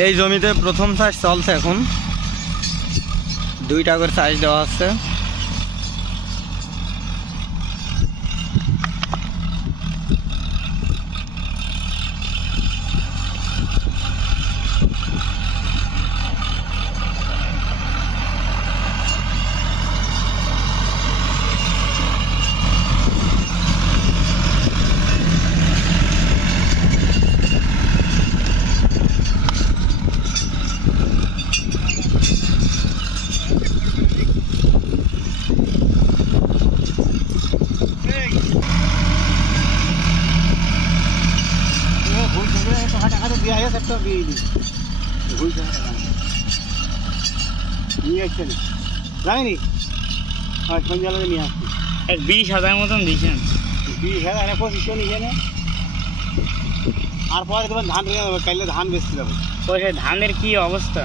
এই জমিতে প্রথম চাষ চলছে এখন, 2টা করে চাষ দেওয়া আছে। জানি 20,000 মতন দিয়েছেন। 20,000 25 নিয়ে না। আর পরে দেবেন ধান রেখে দেবে, কাইলে ধান বেচতে যাবে। ওই ধানের কি অবস্থা?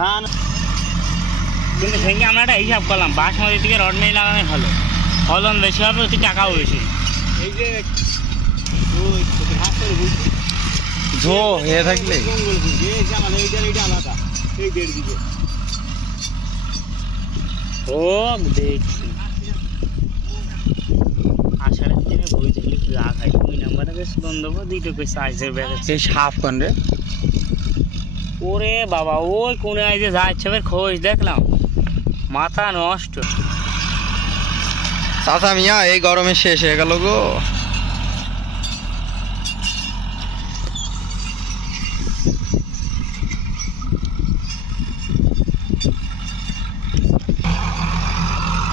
ধান কিন্তু ভেঙে আমরা একটা হিসাব করলাম, বাসমতি থেকে রড মেয়ে লাগানোই ভালো, ফলন বেশি হবে, ওটি টাকাও বেশি। এই যে ওই ঘাস করে বুঝছি ঝো হয়ে থাকলে জঙ্গল বুঝছি, এই যে আমাদের এইটা আলাদা, এই 1.5 বিঘে। ও দেখছি আষাঢ়ের দিনে বই ঝেলে যা খাই 2 নাম্বারে বেশ দেবো, 2টো করে সাইজের ব্যাগ আছে। এই সাপ কোন রে? ওরে বাবা, ওই কোনে যে যা ইচ্ছে খোঁজ দেখলাম, মাথা নষ্ট। চাচা মিয়া এই গরমে শেষ হয়ে গেল গো।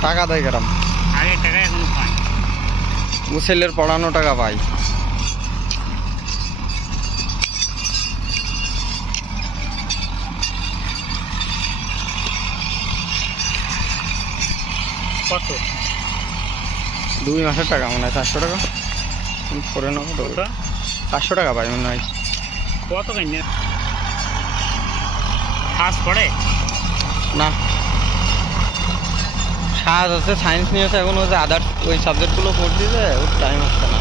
টাকা দেয় গেলাম, আগের টাকা এখন পাই। ছেলের পড়ানো টাকা পাই। কত? 2 মাসের টাকা মনে হয় 400 টাকা করে নেবো তো। 500 টাকা পাই মনে হয়। কত কেন ফাঁস পড়ে না, সাজ আছে, সায়েন্স নিয়েছে, এখন হচ্ছে আদার ওই সাবজেক্টগুলো পড়তে যায়, ওর টাইম আসছে না।